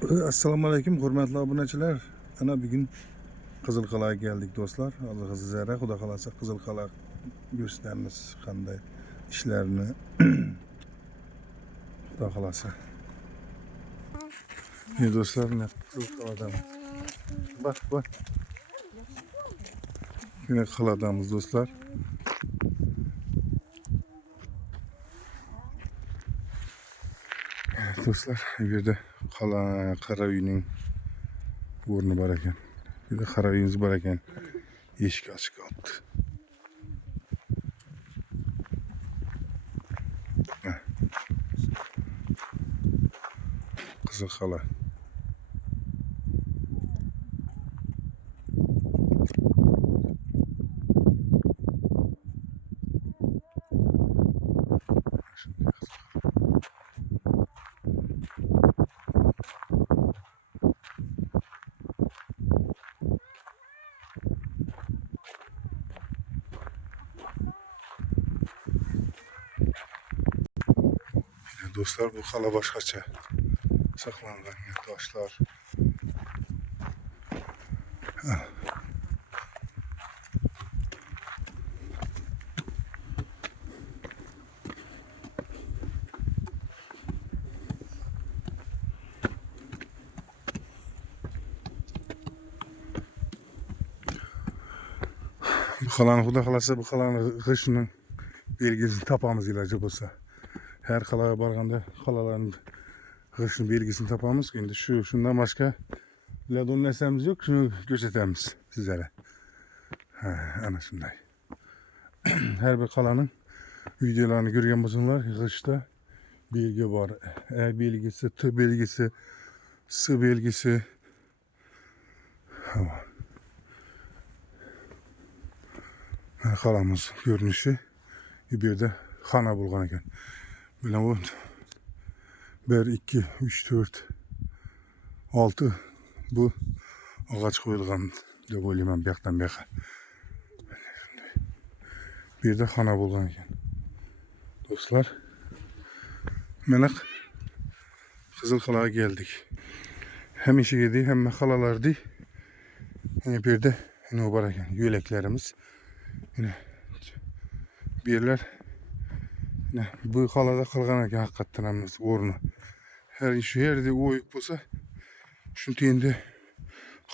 Assalomu alaykum hurmatli obunachilar. Ana bugun Qizilqal'aga geldik do'stlar. Alloh sizlarga xudo xolasa Qizilqal'a gösterimiz qanday ishlarini xudo xolasa. Do'stlar, mana Qizilqal'dan bak. Yine Qal'adamiz do'stlar. Do'stlar, bu yerda Qara uyning o'rni bor ekan. Bu yerda Qara uyimiz bor ekan. Eshik ochiq qolibdi. Qizilqal'a. Do'stlar, bu qala boshqacha saqlangan toshlar. Bu qalani xudo xolasa bu qalani g'ishtini belgisini topamiz iloji bo'lsa. Her qalaga borganda qalalarning g'ishtini belgisini topamiz. Endi shundan boshqa biladigan narsamiz yo'q. Shuni ko'rsatamiz sizlarga. Ana shunday. Her bir qalaning videolarini ko'rgan bo'lsanglar, g'ishtda belgi bor. E belgisi, T belgisi, S belgisi. Qalamiz görünüşü bir yerda xona bo'lgan ekan. Mana bu 1 2 3 4 6 bu ağaç qo'yilgan deb o'ylayman bu yoqdan bu yoqqa. Bir yerda xona bo'lgan ekan. Do'stlar, mana Qizilqal'aga geldik. Hem işe girdik hem xalalardi. Yine bir yerda ne var ekan? Yo'laklarimiz. Yine bir yerler bu qalada qilgan ekan haqiqatdan ham o'rni. Her shu yerda o'yib bo'lsa, shunday endi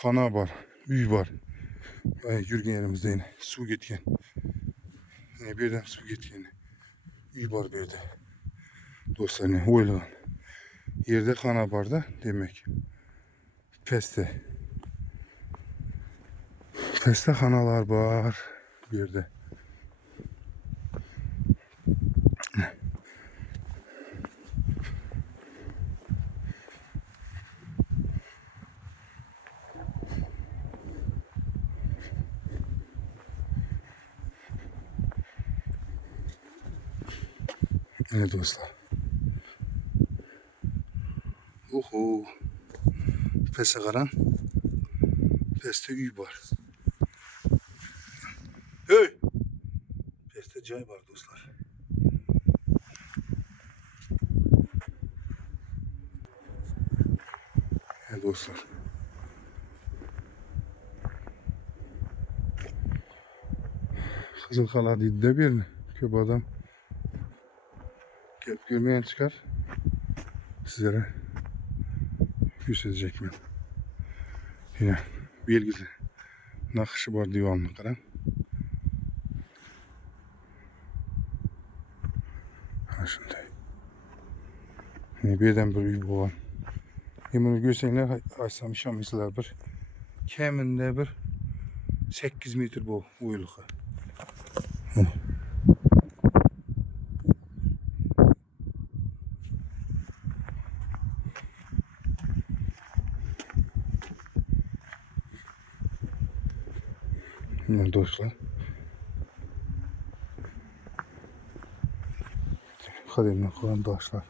xona bor, uy bor. Yurgan yerimizda yine suv ketgan. Yine bir yerdan suv ketgan. Uy bor bu yerda. Do'stlar, ne o'ylagan. Yerda xona bor da demek. Peste xonalar bor bu yerda. Evet dostlar. Oho. Peste qaran. Peste uy var. Hey. Peste joy var dostlar. Evet dostlar. Qizilqal'a deydi de birini. Köp adam gelip görmeyen çıkar. Sizlere gösterecek mi? Yine belgisi nakışı var divanlı karan. Ha şimdi. Yine birden bir uy boğan. Bunu görsenler açsam işamışlar bir. Keminde bir 8 metre bu uyluğu. Dostlar. Kademle koyan taşlar.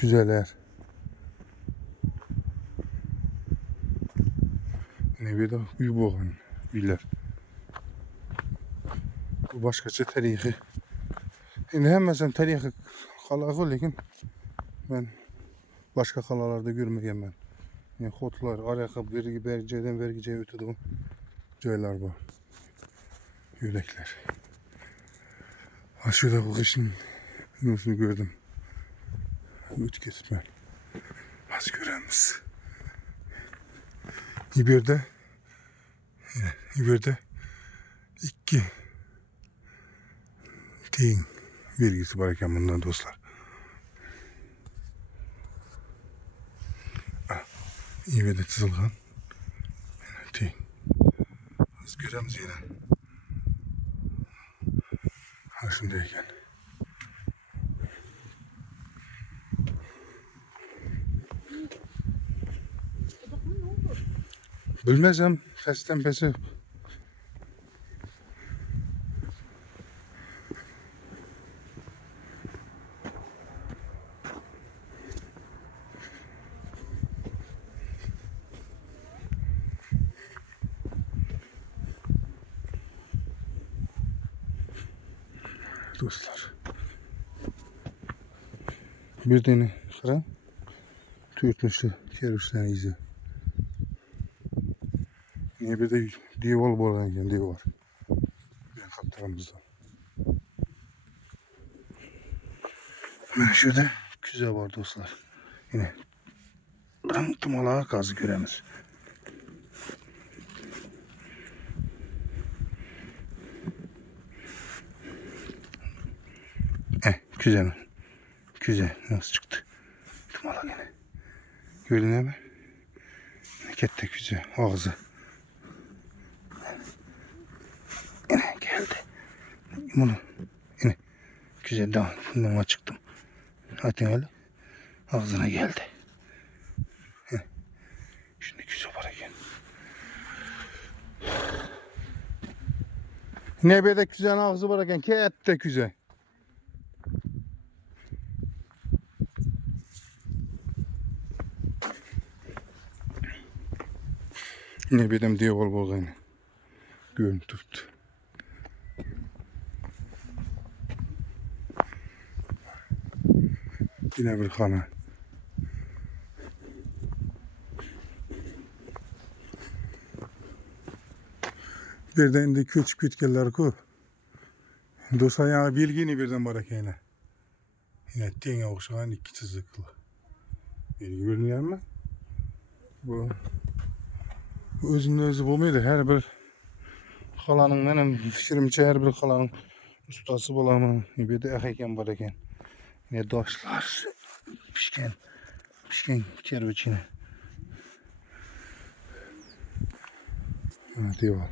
Güzeller. Ne bir de uy boğan uylar. Bu başkaça tarihi. Şimdi hemen tarihi kalağı, lekin ben Başka kalalarda görmegen ben. Yani hotlar, araya vergiceden vergiceye ötüdüğüm caylar var. Yülekler. Ha şurada bu kışın nasıl gördüm. Üç kesmen. Az göremiz. İber'de iki tiyin vergisi var iken bundan dostlar. İber'de çizilgan tiyin. Az göremiz yine. Ha şundayken. Bilmezsem pesten pesi. Dostlar. Bir tane kıran tüyütmüşlü kervişten izi. Niye bir de dival boğazdan diye var. Ben kaptarımızda. Hemen şurada küze var dostlar. Yine tımalağa kazı göremiz. Küze mi? Küze nasıl çıktı? Tımala yine. Gördün mi? Kette küze ağzı. Yine geldi. Bunu yine küze bundan çıktım. Zaten öyle. Ağzına geldi. Şimdi küze varken. Ne be de küzenin ağzı varken kette küze. Ne bileyim diye bol yine. Gün tuttu. Yine bir kana. Birden de küçük kütkeler ku. Dosa ya bilgini birden barak yine. Yine tenge okşayan iki çizikli. Bir görünüyor mu? Bu özünün özü bulmaydı. Her bir kalanın benim fikrimce her bir kalanın ustası bulamı. Bir de ekeken var eken. Ne daşlar pişken kerviçine. Diyor.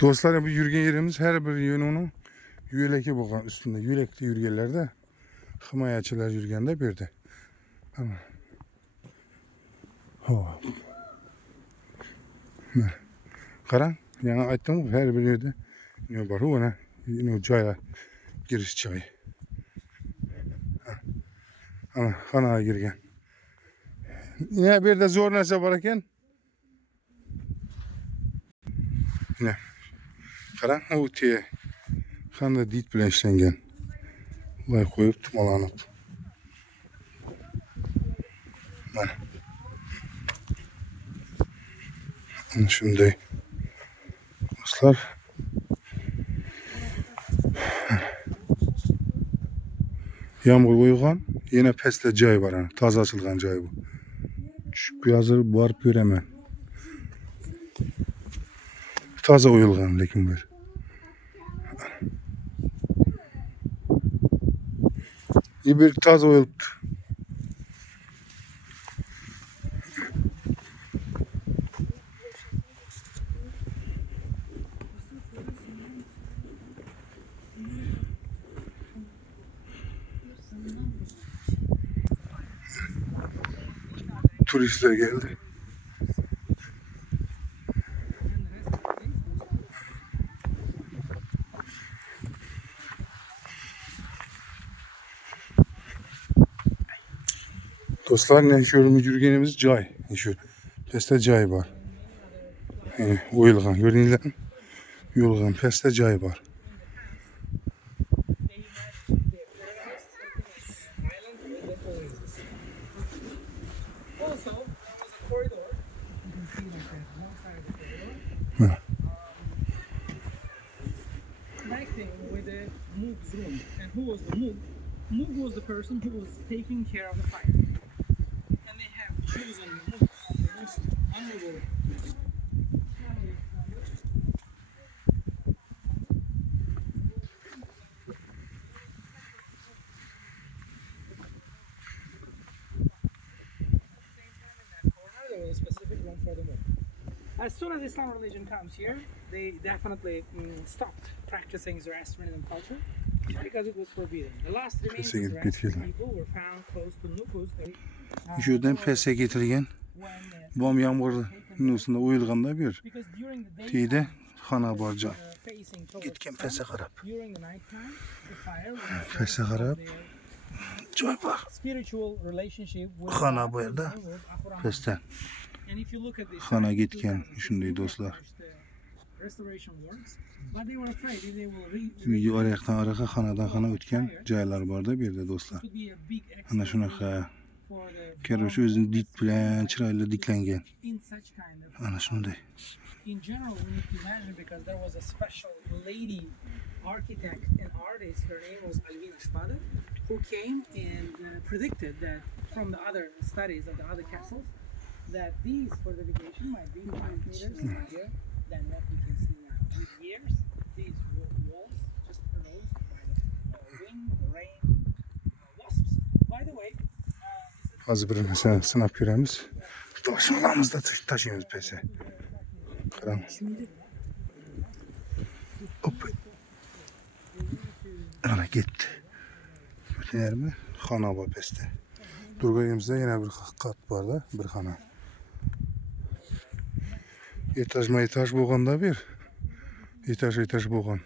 Dostlar bu yürgen yerimiz her bir yönünün yüleki bulgan üstünde. Yülekli yürgelerde hımayaçılar yürgende bir de. Ama. Oh. Karan, yani aytdım her bir yerde ne var ona ne caya giriş çayı. Ana kana girgen. Ne bir de zor nese varken. Ne? Karan o tiye. Kanda dit bilen işlengen. Vay koyup tumalanıp. Bana. Ana şimdi. Dostlar. Yağmur uyugan. Yine peste cay var. Yani. Taze açılgan cay bu. Şu yazır varıp göremen. Taze uyulgan lekin bir. Bir taze uyulup. turistler geldi. Dostlar ne şöyle yürügenimiz cay. Şu peste cay var. Yani oyulgan görünüyor. Yolgan peste cay var. Also, there was a corridor. You can see like that one side of the corridor. Yeah. Connecting with the Moog's room. And who was the Moog? Moog was the person who was taking care of the fire. And they have chosen the Moog as the most honorable. There was a specific room for the Moog. As soon as Islam religion comes here, they definitely stopped practicing Zoroastrianism culture because it was forbidden. The last remains of Kesinlikle Zoroastrian bitkiler. people were found close to Nupus. Şuradan peste getirgen. Bom yağmurun üstünde uyulganda bir. Because during the day, Teyde hana barca. facing towards Gitken the pese sun, harap. during the nighttime, the fire was Pese harap. Cay var. spiritual relationship with Hana God, bu yerde. whose name was Ahura Pesten. And if you look at this, Hana site, gitken 2016, şunday dostlar. the restoration works, but they were afraid if they will Video arayaktan araka hanadan hana ötken caylar var da bir de dostlar. could be a big Ana accident şunaqa for the keroş özünü dit bilen çırayla diklengen. in such kind of Ana şunday. in general we need to imagine because there was a special lady architect and artist, her name was Alvina Spada, who came and predicted that from the other studies of the other castles that these fortifications might be 5 meters higher than what we can see now. With years, these walls just eroded by the wind, the rain, wasps. By the way, Az bir mesela sınav göremiz. Başımızda taşıyoruz pese. Kıran. Hop. Ana gitti. Bütün mi? Xana var peste. Durgayımızda yine bir kat var da bir xana. Etaj boğanda bir. Etaj boğan.